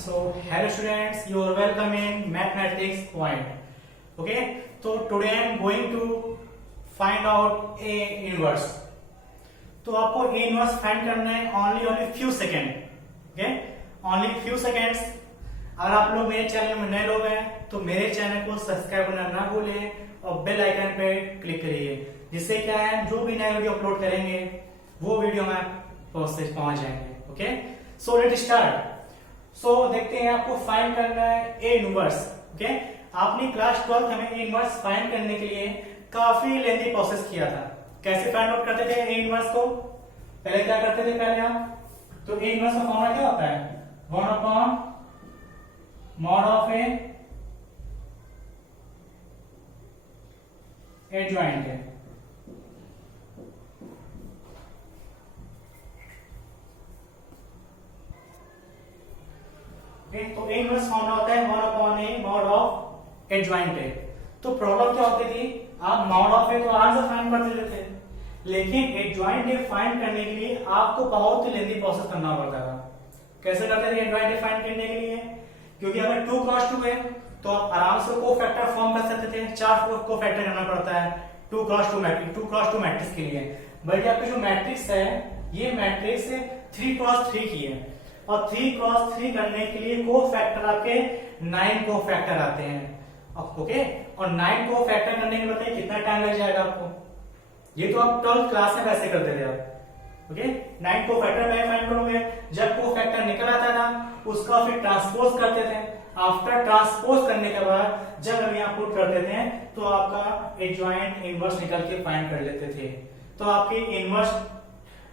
So, hello students, you are welcome in mathematics point. Okay, so today I am going to find out A inverse. तो आपको A inverse find करना है only few second. Okay, only few seconds. अगर आप लोग मेरे channel में नए लोग हैं तो मेरे चैनल को सब्सक्राइब करना ना भूलें और बेल आइकन पे क्लिक करिए, जिससे क्या है जो भी नए वीडियो अपलोड करेंगे वो वीडियो में पहुंच जाएंगे. Okay, so let start. So देखते हैं आपको फाइंड करना है ए इनवर्स. ओके, आपने क्लास 12 में ए इनवर्स फाइंड करने के लिए काफी लेंथी प्रोसेस किया था. कैसे फाइंड आउट करते थे ए इनवर्स को? पहले क्या करते थे पहले हम? तो ए इनवर्स का फॉर्मूला क्या होता है? 1/mod ऑफ ए एडजॉइंट है. तो ए इनवर्स फॉर्मूला होता है 1/a mod ऑफ एडजॉइंट है. तो प्रॉब्लम क्या होती थी? आप मॉड ऑफ ए तो आराम से फाइंड कर लेते थे, लेकिन एडजॉइंट ए फाइंड करने के लिए आपको बहुत ही लेंथी प्रोसेस करना पड़ता था. कैसे करते थे एडजॉइंट ए फाइंड करने के लिए? क्योंकि अगर 2 क्रॉस 2 है तो आप आराम से कोफैक्टर फॉर्म कर सकते थे. 4 कोफैक्टर करना पड़ता है 2 क्रॉस 2 मैट्रिक्स के लिए. बल्कि आपकी जो मैट्रिक्स है ये मैट्रिक्स 3 क्रॉस 3 की है, और 3 क्रॉस 3 करने के लिए कोफैक्टर आपके 9 कोफैक्टर आते हैं. ओके, और 9 कोफैक्टर करने के लिए बताइए कितना टाइम लग जाएगा आपको? ये तो आप 12th क्लास में वैसे करते थे आप. ओके, 9 कोफैक्टर में फाइंड करोगे. जब कोफैक्टर निकल आता था उसका फिर ट्रांसपोज करते थे. आफ्टर ट्रांसपोज करने के बाद जब हम यहाँ पुट करते थे तो आपका एडजॉइंट इनवर्स निकल के फाइंड कर लेते थे. तो आपके इनवर्स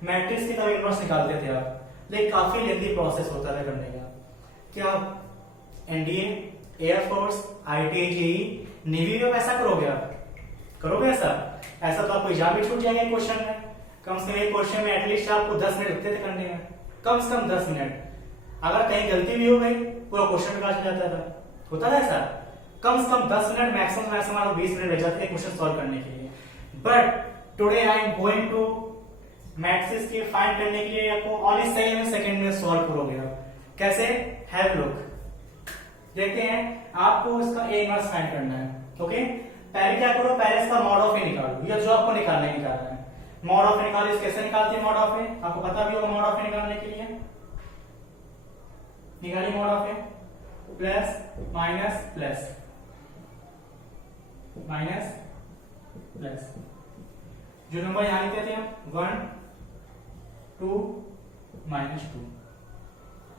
मैट्रिक्स की तरह इनवर्स निकालते थे आप, लेकिन काफी लेंथी प्रोसेस होता था करने का. क्या NDA, air force, ITI, JEE, navy में ऐसा करोगे आप? करोगे ऐसा? ऐसा तो आपको एग्जाम भी छूट जाएंगे क्वेश्चन में. कम से कम एक क्वेश्चन में एटलीस्ट आपको 10 मिनट लगते थे करने में, कम से कम 10 मिनट. अगर कहीं गलती भी हो गई पूरा क्वेश्चन निकाल जाता था. होता था ऐसा? कम से कम 10 मिनट मैक्सिमम आपको 20 मिनट लग जाते थे क्वेश्चन सॉल्व करने के लिए. But today I am going to matrix के फाइंड करने के लिए आपको ओनली 7 सेकंड में सॉल्व करोगे आप. कैसे? Have look. देखते हैं. आपको इसका ए इनवर्स फाइंड करना है. ओके, पहले क्या करो, पहले इसका मॉड ऑफ ए निकालो, या जो आपको निकालना है. मॉड ऑफ ए निकालो. इस कैसे निकालते हैं मॉड ऑफ ए? आपको पता भी होगा. मॉड ऑफ ए निकालने के लिए निकालिए mod of A. Plus minus plus minus plus. जो नंबर यहां लिखते थे हम 1 2 -2,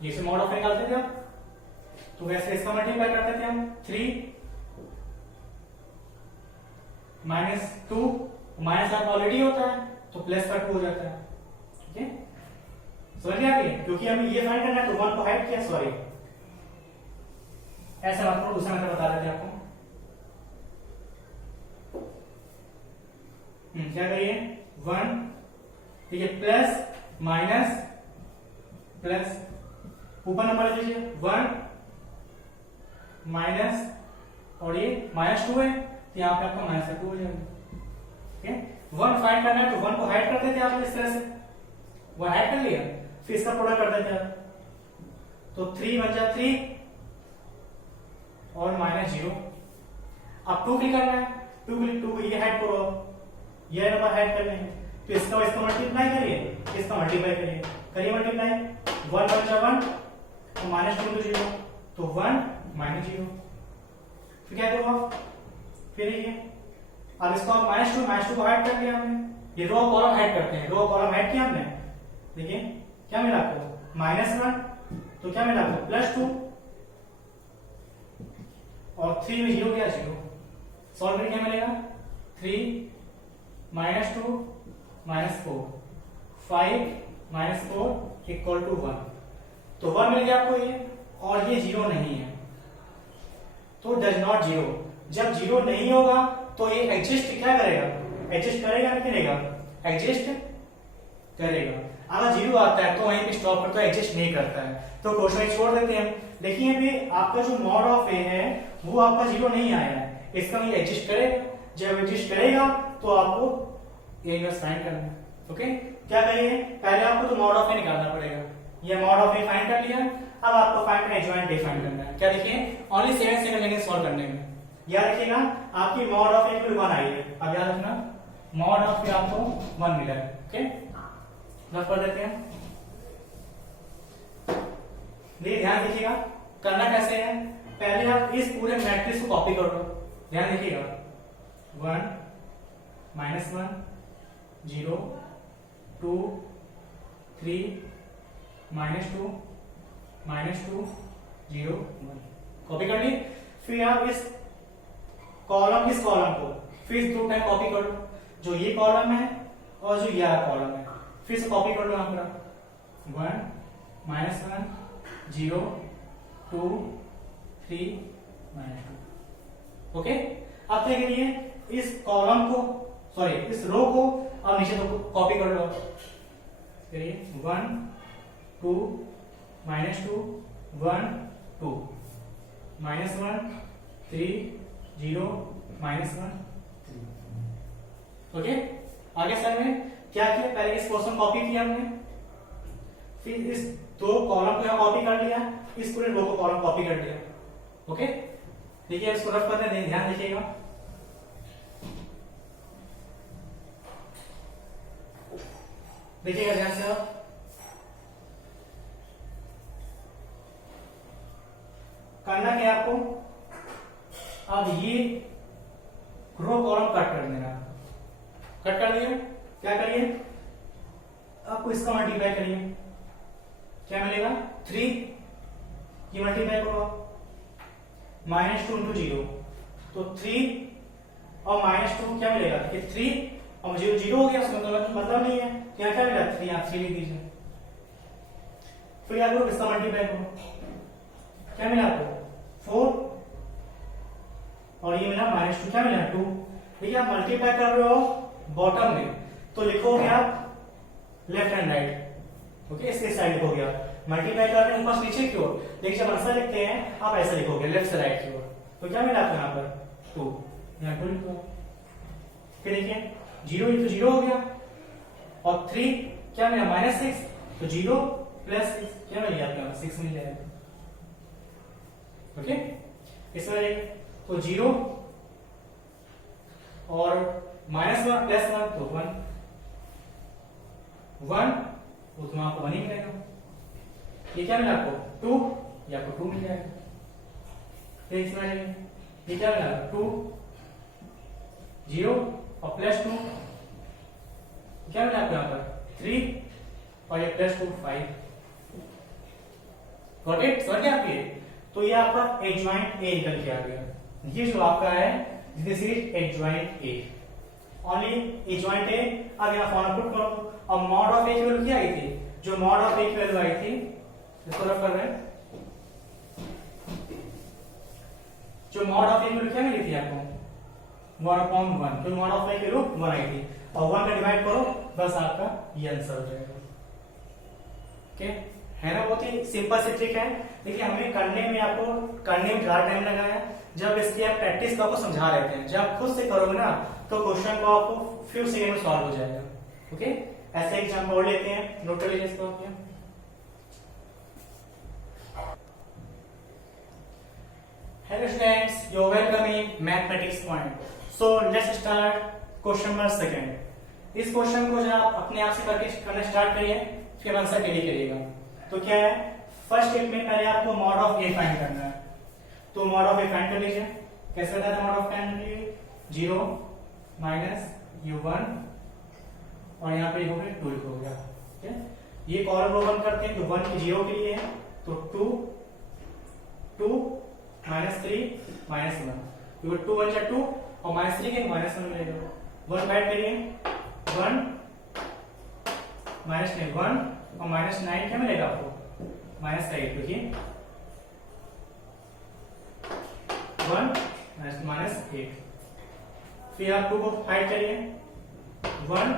ये से मॉड ऑफ निकालते थे हम. तो वैसे इसका मल्टीप्लाई करते थे हम 3 -2. माइनस आप ऑलरेडी होता है तो प्लस का 2 हो जाता है. ठीक है, समझ गए आप? क्योंकि हमें ये फाइंड करना है तो 1 को हाइड किया. सॉरी, ऐसा मत करो, दूसरा मेथड बता रहे थे आपको. क्या करिए? 1, ठीक है, प्लस माइनस प्लस, ऊपर नंबर लीजिए 1 माइनस, और ये -2 है तो यहाँ पे आपका -2 हो जाएगा. ठीक है, 1 फाइंड करना है तो 1 को हाइड करते थे आप इस तरह से. 1 हाइड कर लिया, फिर इसका प्रोडक्ट कर देते हैं तो 3 बन जाए 3 और -0. अब 2 की करना है. 2 ये हाइड करो, ये नंबर हाइड कर लेंगे. तो इसका मल्टीप्लाई करिए, इसका मल्टीप्लाई करिए मल्टीप्लाई. 1 बन जाए 1 और -2 तो 0, तो 1 -0. फिर क्या करो आप? फिर ये अब इसको आप -2 को हाइड कर लिया हमने. ये रो कॉलम हाइड करते हैं. रो कॉलम हाइड किया हमने. देखिए क्या मिला आपको? -1, तो क्या मिला आपको? +2, और 3 में 0 गया 0. सॉल्व करके क्या मिलेगा? 3 -2 -4, 5 -4 इक्वल टू 1. तो 1 मिल गया आपको ये, और ये 0 नहीं है तो डज नॉट 0. जब 0 नहीं होगा तो ये एग्जिस्ट क्या करेगा? एग्जिस्ट करेगा नहीं करेगा? एग्जिस्ट करेगा. अगर 0 आता है तो वहीं पे स्टॉप करता है, एग्जिस्ट नहीं करता है तो क्वेश्चन छोड़ देते हैं. देखिए अभी आपका जो मॉड ऑफ ए है वो आपका 0 नहीं आया है, इसका ये एग्जिस्ट करेगा. जब एग्जिस्ट करेगा तो आपको ए इनवर्स फाइंड करना है. ओके, क्या करिए? पहले आपको तो मॉड ऑफ ए निकालना पड़ेगा. ये मॉड ऑफ ए फाइंड कर लिया. अब आपको फाइंड एडजॉइंट ए फाइंड करना है। क्या देखिए, ओनली 7 सेकंड लगेंगे सॉल्व करने में। याद रखिएगा आपकी मॉड ऑफ ए 1 आई है। अब याद रखना मॉड ऑफ ए आपको 1 मिला है। ओके, रफ कर देते हैं। देखिए ध्यान देखिएगा करना कैसे है। पहले आप इस पूरे मैट्रिक्स को कॉपी कर लो। ध्यान देखिएगा 1 -1 0 2 3 -2 -2 0 1 कॉपी कर ली। फिर आप इस कॉलम को फिर 2 टाइम कॉपी कर लो, जो ये कॉलम है और जो यह कॉलम है, फिर से कॉपी कर लो यहाँ पर 1 -1 0 2 3 -2। ओके, अब क्या करिए, इस कॉलम को सॉरी इस रो को अब नीचे तो कॉपी कर लो। करिए 1 2 -2 1 2 -1 3 0 -1 3। ओके, आगे सर में क्या किया, पहले इस क्वेश्चन कॉपी किया हमने, फिर इस 2 कॉलम को कॉपी कर लिया, इस पूरे रो को कॉलम कॉपी कर लिया। ओके, देखिए इसको रफ करने दें, ध्यान देखिएगा। देखिएगा ध्यान से आप, करना क्या आपको, अब ये रो कॉलम कट कर देना। कट कर दिया, क्या करिए आपको इसका मल्टीप्लाई करिए, क्या मिलेगा 3, ये मल्टीप्लाई करो -2 इंटू 0, तो 3 और -2 क्या मिलेगा, कि 3 और 0 0 हो गया, उसमें तो मतलब नहीं है, क्या क्या मिला 3, आप 3 लिख दीजिए। फिर आपको इसका मल्टीप्लाई करो, क्या मिला आपको 4 और ये मिला -2, क्या मिला 2। देखिए आप मल्टीप्लाई कर रहे हो बॉटम में, तो लिखोगे आप लेफ्ट एंड राइट। ओके, इसके साइड लिखोगे आप, मल्टीप्लाई कर रहे हैं ऊपर से नीचे की ओर, लेकिन जब आंसर लिखते हैं आप ऐसे लिखोगे लेफ्ट से राइट की ओर। तो क्या मिला आपको यहाँ पर 2, यहाँ 2 लिखो। फिर देखिए 0 तो 0 हो गया, और 3 क्या मिला -6, तो 0 + 6 क्या मिल गया आपको 6 मिल जाएगा। ओके, इसमें तो 0 और -1 + 1 तो 1 वो तो आपको 1 ही मिलेगा। ये क्या मिला आपको 2, ये आपको 2 मिल जाएगा। फिर इसमें ये क्या मिला 2 0 और +2 क्या मिला आपको यहाँ पर 3 और ये +2 5। गॉट इट, समझ गए आप ये? तो ये आपका एडजॉइंट ए निकल के आ गया। ये जो आपका है this is adjoint A, only adjoint A. अब यहाँ फॉर्मूला पुट करो, और मॉड ऑफ ए की वैल्यू क्या आई थी, जो मॉड ऑफ ए की वैल्यू आई थी, इसको रफ कर रहे हैं, जो मॉड ऑफ ए की वैल्यू क्या मिली थी आपको 1/1, तो मॉड ऑफ ए की वैल्यू 1 आई थी, और 1 का डिवाइड करो, बस आपका ये आंसर हो जाएगा। ओके, है ना, बहुत ही सिंपल सी ट्रिक है। देखिए हमें करने में ज्यादा टाइम लगा है, जब इसकी आप प्रैक्टिस को आपको समझा रहे थे, जब खुद से करोगे ना तो क्वेश्चन को आपको फ्यू सेकंड में सॉल्व हो जाएगा। ओके, ऐसे एग्जाम्पल और लेते हैं, नोट कर लीजिए इसको आप। Hello students, you are welcome in mathematics point. So let's start question number 2। इस क्वेश्चन को जब आप अपने आप से करना स्टार्ट करिए, फिर आंसर टेली करिएगा। तो क्या है, फर्स्ट स्टेप में पहले आपको मॉड ऑफ ए फाइंड करना है, तो मॉड ऑफ ए फाइंड कर लीजिए। कैसे होता है मॉड ऑफ फाइंड, 0 - ये 1 और यहाँ पे लिखोगे 2 लिखोगे। ठीक है, ये कॉलम रो बंद करते हैं, तो 1 0 के लिए है, तो 2 -3 -1, तो 2 1 जा 2 और -3 के -1 मिलेगा। 1 ऐड करिए, 1 -9 1 और -9 क्या मिलेगा आपको -8, देखिए 1 -8। फिर आप 2 को फाइंड करिए, 1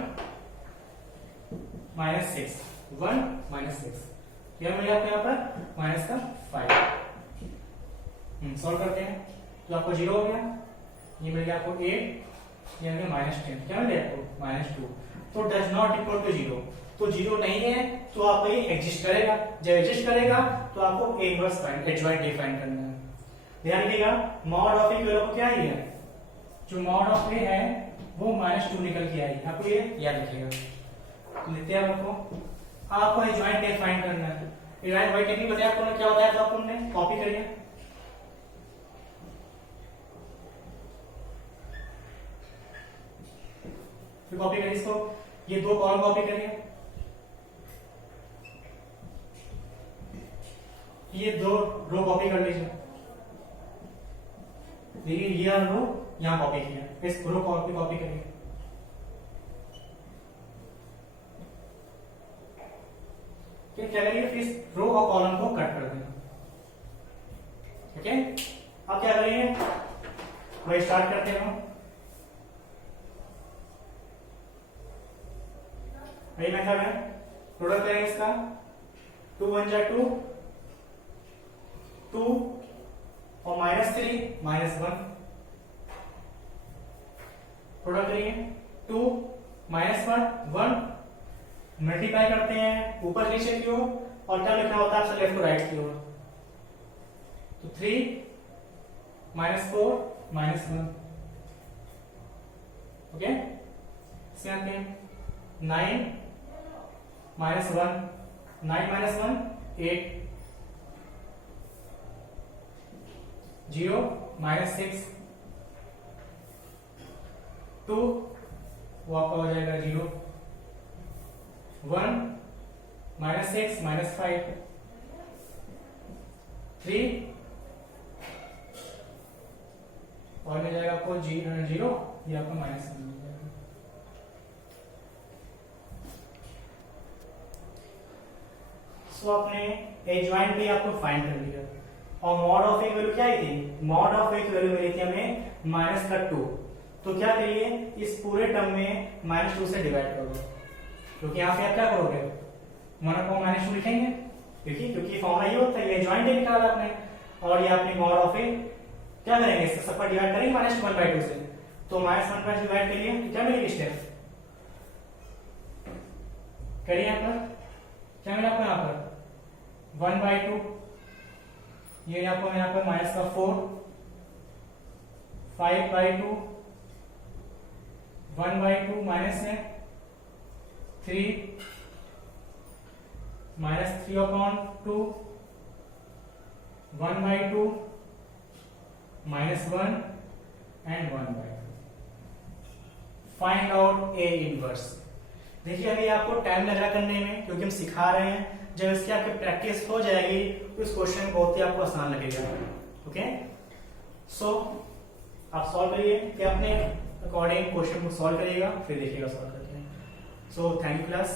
-6 1 -6 क्या मिलेगा आपको यहाँ पर -5। सॉल्व करते हैं, तो आपको 0 हो गया, ये मिल गया आपको 8, ये मिल गया -10, क्या मिल गया आपको -2। तो डज नॉट इक्वल टू 0, तो जीरो नहीं है तो आपका ये एग्जिस्ट करेगा, जब एग्जिस्ट करेगा तो आपको A inverse adjoint A find करना है। ध्यान रखिएगा मॉड ऑफ ए की वैल्यू क्या आई है, जो मॉड ऑफ ए है वो -2 निकल के आई, आपको ये याद रखिएगा। तो लेते हैं आपको एडजॉइंट ए फाइंड करना है। एडजॉइंट वाई टेक्निक बताया आपको, क्या बताया था आपको, कॉपी करिए, फिर कॉपी करिए इसको, ये दो कॉलम कॉपी करिए, ये दो रो कॉपी कर लीजिए, देखिए ये रो यहां कॉपी किया, इस रो कॉपी करिए, क्या करिए फिर इस रो और कॉलम को कट कर देना। ठीक है, अब क्या करेंगे, वही स्टार्ट करते हैं, वही मेथड है, प्रोडक्ट करेंगे इसका 2 1 जा 2 2 और -3 -1, प्रोडक्ट करेंगे 2 -1 1, मल्टीप्लाई करते हैं ऊपर नीचे की ओर और क्या लिखना होता है आपसे लेफ्ट टू राइट की ओर, तो 3 -4 -1, ओके। इसमें आते हैं 9 -1 9 -1 8 0 -6 2 वापस हो जाएगा 0 1 -6 -5 3 और मिल जाएगा आपको 0, ये आपको -1 मिल जाएगा। सो आपने एडजॉइंट भी आपको फाइंड कर लिया और मॉड ऑफ ए की वैल्यू क्या आई थी, मॉड ऑफ ए की वैल्यू मिली थी हमें -2, तो क्या करिए इस पूरे टर्म में -2 से डिवाइड कर दो, क्योंकि यहाँ पे आप क्या करोगे 1/-2 लिखेंगे, देखिए क्योंकि फॉर्मूला ये होता है, ये जॉइंट ए निकाला आपने और ये आपने मॉड ऑफ ए क्या करेंगे, इससे सब पर डिवाइड करेंगे -1/2 से, तो -1/2 डिवाइड करिए क्या मिलेगी स्टेप, करिए यहाँ पर क्या मिला आपको, यहाँ पर 1/2, ये आपको यहाँ पर -4 5/2 1/2 माइनस है 3 -3/2 1/2 -1 and 1/2। Find out A inverse. देखिए अभी आपको टाइम लग रहा करने में क्योंकि हम सिखा रहे हैं, जब इसकी आपकी प्रैक्टिस हो जाएगी तो इस क्वेश्चन बहुत ही आपको आसान लगेगा। ओके, सो आप सॉल्व करिए कि अपने अकॉर्डिंग क्वेश्चन को सॉल्व करिएगा, फिर देखिएगा सॉल्व करके। So thank you class.